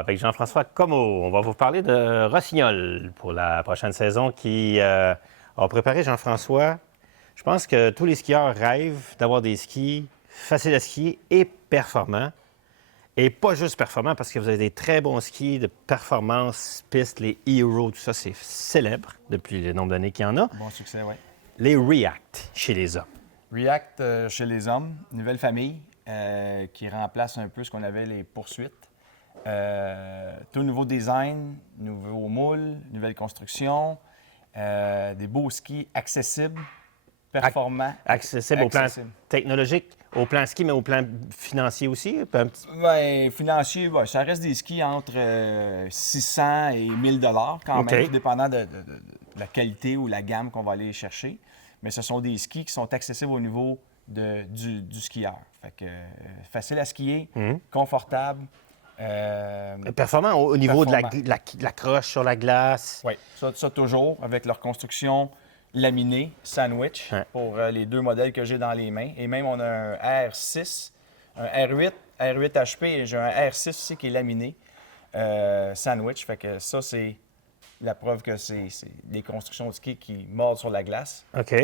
avec Jean-François Comeau. On va vous parler de Rossignol pour la prochaine saison qui a préparé Jean-François. Je pense que tous les skieurs rêvent d'avoir des skis faciles à skier et performants. Et pas juste performants, parce que vous avez des très bons skis de performance, pistes, les Hero, tout ça, c'est célèbre depuis le nombre d'années qu'il y en a. Bon succès, oui. Les React chez les hommes. React chez les hommes, nouvelle famille qui remplace un peu ce qu'on avait les poursuites. Tout nouveau design, nouveau moule, nouvelle construction, des beaux skis accessibles, performants. Accessible au plan technologique, au plan ski, mais au plan financier aussi? Bien, financier, ouais, ça reste des skis entre 600 et 1000 quand même, tout dépendant de la qualité ou la gamme qu'on va aller chercher. Mais ce sont des skis qui sont accessibles au niveau du skieur. Fait que facile à skier, confortable. Performant au niveau de la croche sur la glace. Oui, ça toujours, avec leur construction laminée, sandwich, pour les deux modèles que j'ai dans les mains. Et même, on a un R6, un R8 HP, et j'ai un R6 aussi qui est laminé, sandwich. Fait que ça, c'est la preuve que c'est des constructions de ski qui mordent sur la glace. OK.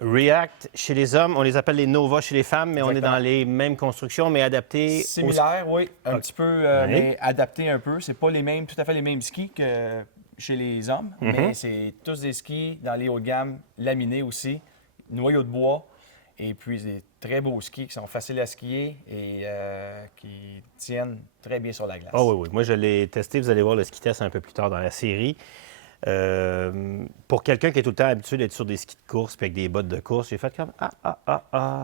React chez les hommes, on les appelle les Nova chez les femmes, mais exactement. On est dans les mêmes constructions, mais adaptées... Similaires, oui. Un petit peu, mais adaptés un peu. C'est pas tout à fait les mêmes skis que chez les hommes, mais c'est tous des skis dans les hauts de gamme, laminés aussi, noyaux de bois, et puis des très beaux skis qui sont faciles à skier et qui tiennent très bien sur la glace. Oh oui. Moi, je l'ai testé. Vous allez voir le ski test un peu plus tard dans la série. Pour quelqu'un qui est tout le temps habitué d'être sur des skis de course puis avec des bottes de course, j'ai fait comme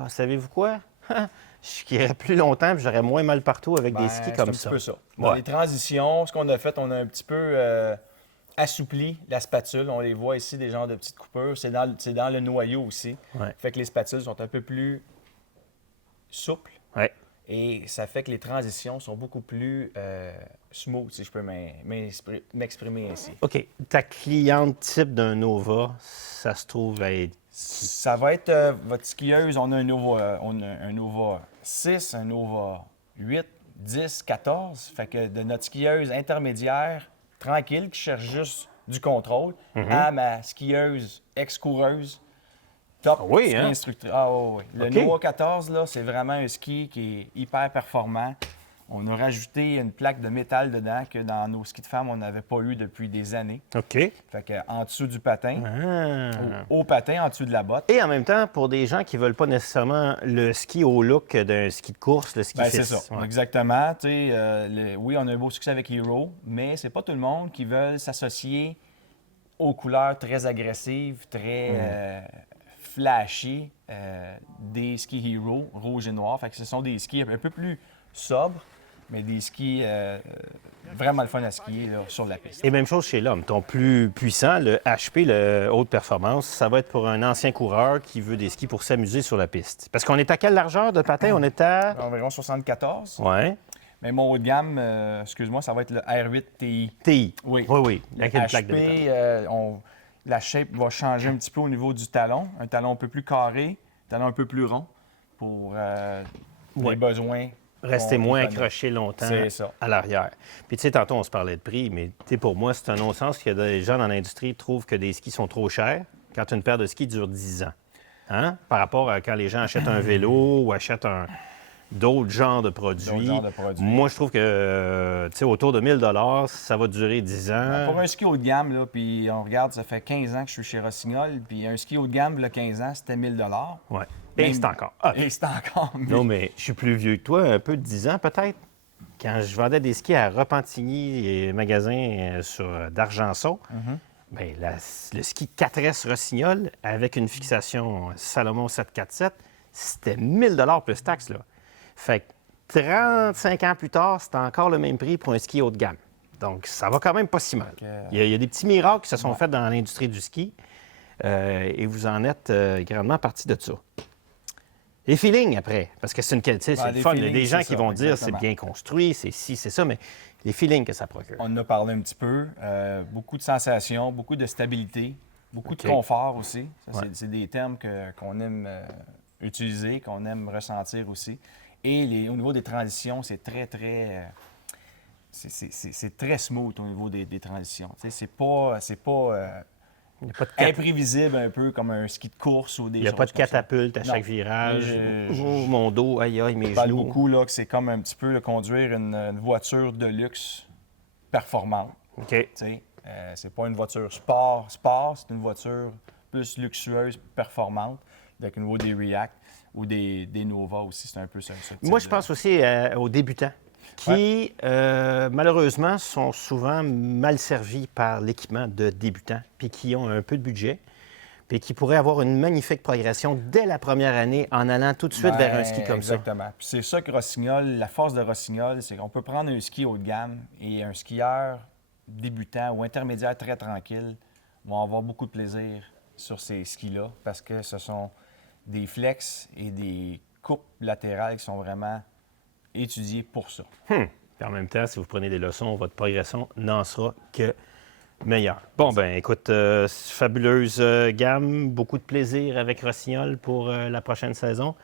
savez-vous quoi? Je skierais plus longtemps puis j'aurais moins mal partout avec des skis comme ça. C'est un petit peu ça. Dans les transitions, ce qu'on a fait, on a un petit peu assoupli la spatule. On les voit ici, des genres de petites coupures. C'est dans le noyau aussi. Ouais. Fait que les spatules sont un peu plus souples. Ouais. Et ça fait que les transitions sont beaucoup plus smooth, si je peux m'exprimer ainsi. OK. Ta cliente type d'un Nova, ça se trouve à être... Ça va être votre skieuse. On a un Nova 6, un Nova 8, 10, 14. Fait que de notre skieuse intermédiaire, tranquille, qui cherche juste du contrôle, à ma skieuse ex-coureuse, top ski instructrice. Oui. Le Nova 14, là, c'est vraiment un ski qui est hyper performant. On a rajouté une plaque de métal dedans que dans nos skis de femmes, on n'avait pas eu depuis des années. OK. Fait que en dessous du patin, au patin, en dessous de la botte. Et en même temps, pour des gens qui ne veulent pas nécessairement le ski au look d'un ski de course, le ski fixe. C'est ça, exactement. Oui, on a un beau succès avec Hero, mais c'est pas tout le monde qui veut s'associer aux couleurs très agressives, très... flashy des skis Hero, rouge et noir. Fait que ce sont des skis un peu plus sobres, mais des skis vraiment le fun à skier là, sur la piste. Et même chose chez l'homme. Ton plus puissant, le HP, le haute performance, ça va être pour un ancien coureur qui veut des skis pour s'amuser sur la piste. Parce qu'on est à quelle largeur de patin? On est à... Environ 74. Oui. Mais mon haut de gamme, excuse-moi, ça va être le R8 TI. TI. Oui. Avec une plaque de métal. La shape va changer un petit peu au niveau du talon. Un talon un peu plus carré, un talon un peu plus rond pour les besoins. Rester moins accroché longtemps à l'arrière. Puis tu sais, tantôt, on se parlait de prix, mais pour moi, c'est un non-sens que des gens dans l'industrie trouvent que des skis sont trop chers quand une paire de skis dure 10 ans. Hein? Par rapport à quand les gens achètent un vélo ou achètent d'autres genres de produits. Moi, je trouve que, autour de 1000 $, ça va durer 10 ans. Pour un ski haut de gamme, là, puis on regarde, ça fait 15 ans que je suis chez Rossignol, puis un ski haut de gamme, il y a 15 ans, c'était 1000 $. Oui. Et c'est encore. Et c'est encore. Non, mais je suis plus vieux que toi, un peu de 10 ans peut-être. Quand je vendais des skis à Repentigny et magasin d'Argenson, bien, le ski 4S Rossignol avec une fixation Salomon 747, c'était 1000 $ plus taxes, là. Fait que 35 ans plus tard, c'est encore le même prix pour un ski haut de gamme. Donc, ça va quand même pas si mal. Il y a des petits miracles qui se sont faits dans l'industrie du ski et vous en êtes grandement partie de ça. Les feelings après, parce que c'est une qualité, c'est le fun. Il y a des gens qui vont dire c'est bien construit, c'est ci, c'est ça, mais les feelings que ça procure. On en a parlé un petit peu. Beaucoup de sensations, beaucoup de stabilité, beaucoup de confort aussi. Ça, c'est des termes qu'on aime utiliser, qu'on aime ressentir aussi. Et au niveau des transitions, c'est très, très c'est très smooth au niveau des transitions. Tu sais, c'est pas Il n'y a pas de imprévisible un peu comme un ski de course ou des Il n'y a choses pas de comme ça. catapulte à Non. chaque virage. Je- Oh, mon dos, aïe, aïe, mes Je parle genoux. beaucoup là, que c'est comme un petit peu conduire une voiture de luxe performante. OK. Tu sais, c'est pas une voiture sport, c'est une voiture plus luxueuse, performante, avec au niveau des React ou des Nova aussi, c'est un peu ça. Moi, je pense aussi aux débutants qui, malheureusement, sont souvent mal servis par l'équipement de débutants, puis qui ont un peu de budget, puis qui pourraient avoir une magnifique progression dès la première année en allant tout de suite vers un ski comme ça. Exactement. Puis c'est ça que Rossignol, la force de Rossignol, c'est qu'on peut prendre un ski haut de gamme et un skieur débutant ou intermédiaire très tranquille vont avoir beaucoup de plaisir sur ces skis-là parce que ce sont des flex et des coupes latérales qui sont vraiment étudiées pour ça. Puis en même temps, si vous prenez des leçons, votre progression n'en sera que meilleure. Bon, ben écoute, fabuleuse gamme, beaucoup de plaisir avec Rossignol pour la prochaine saison.